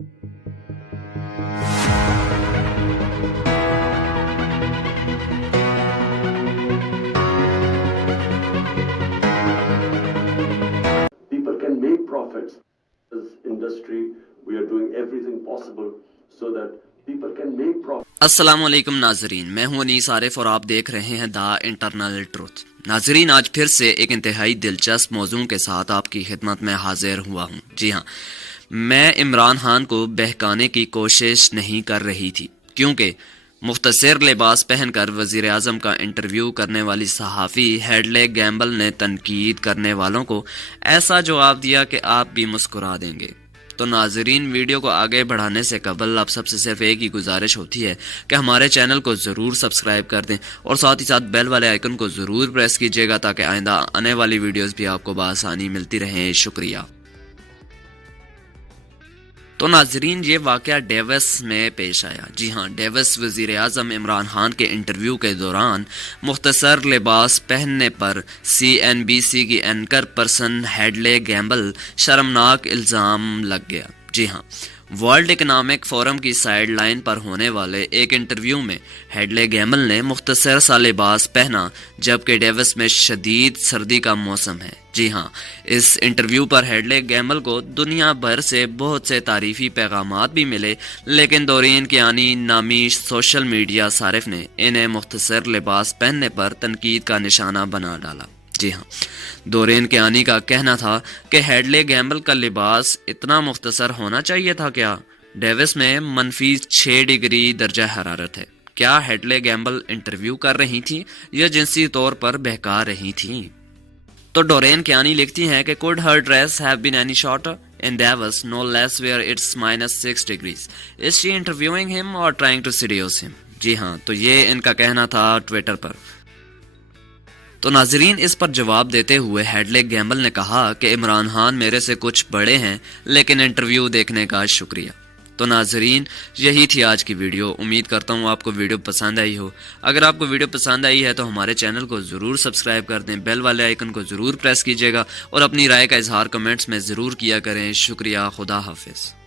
People can make profits. This industry, we are doing everything possible so that people can make profits. السلام علیکم ناظرین، میں ہوں انیس عارف اور آپ دیکھ رہے ہیں دا انٹرنل ٹروتھ۔ ناظرین، آج پھر سے ایک انتہائی دلچسپ موضوع کے ساتھ آپ کی خدمت میں حاضر ہوا ہوں۔ جی ہاں، میں عمران خان کو بہکانے کی کوشش نہیں کر رہی تھی، کیونکہ مختصر لباس پہن کر وزیر اعظم کا انٹرویو کرنے والی صحافی ہیڈلے گیمبل نے تنقید کرنے والوں کو ایسا جواب دیا کہ آپ بھی مسکرا دیں گے۔ تو ناظرین، ویڈیو کو آگے بڑھانے سے قبل آپ سب سے صرف ایک ہی گزارش ہوتی ہے کہ ہمارے چینل کو ضرور سبسکرائب کر دیں اور ساتھ ہی ساتھ بیل والے آئیکن کو ضرور پریس کیجیے گا تاکہ آئندہ آنے والی ویڈیوز بھی آپ کو بآسانی ملتی رہیں۔ شکریہ۔ تو ناظرین، یہ واقعہ ڈیوس میں پیش آیا۔ جی ہاں، ڈیوس وزیر اعظم عمران خان کے انٹرویو کے دوران مختصر لباس پہننے پر CNBC کی اینکر پرسن ہیڈلے گیمبل شرمناک الزام لگ گیا۔ جی ہاں، ورلڈ اکنامک فورم کی سائیڈ لائن پر ہونے والے ایک انٹرویو میں ہیڈلے گیمبل نے مختصر سا لباس پہنا جبکہ ڈیوس میں شدید سردی کا موسم ہے۔ جی ہاں، اس انٹرویو پر ہیڈلے گیمبل کو دنیا بھر سے بہت سے تعریفی پیغامات بھی ملے، لیکن دورین کیانی نامی سوشل میڈیا صارف نے انہیں مختصر لباس پہننے پر تنقید کا نشانہ بنا ڈالا۔ جی ہاں، دورین کیانی کا کہنا تھا کہ ہیڈلے گیمبل کا لباس اتنا مختصر ہونا چاہیے تھا کیا؟ ڈیوس میں -6 ڈگری درجہ حرارت ہے۔ کیا ہیڈلے گیمبل انٹرویو کر رہی تھی یا جنسی طور پر بہکا رہی تھی؟ تو ڈورین کیانی لکھتی ہیں کہ could her dress have been any shorter? In Davos, no less, where it's -6 degrees. Is she interviewing him or trying to seduce him? جی ہاں، تو یہ ان کا کہنا تھا ٹویٹر پر۔ تو ناظرین، اس پر جواب دیتے ہوئے ہیڈلے گیمبل نے کہا کہ عمران خان میرے سے کچھ بڑے ہیں، لیکن انٹرویو دیکھنے کا شکریہ۔ تو ناظرین، یہی تھی آج کی ویڈیو۔ امید کرتا ہوں آپ کو ویڈیو پسند آئی ہو۔ اگر آپ کو ویڈیو پسند آئی ہے تو ہمارے چینل کو ضرور سبسکرائب کر دیں، بیل والے آئیکن کو ضرور پریس کیجیے گا اور اپنی رائے کا اظہار کمنٹس میں ضرور کیا کریں۔ شکریہ، خدا حافظ۔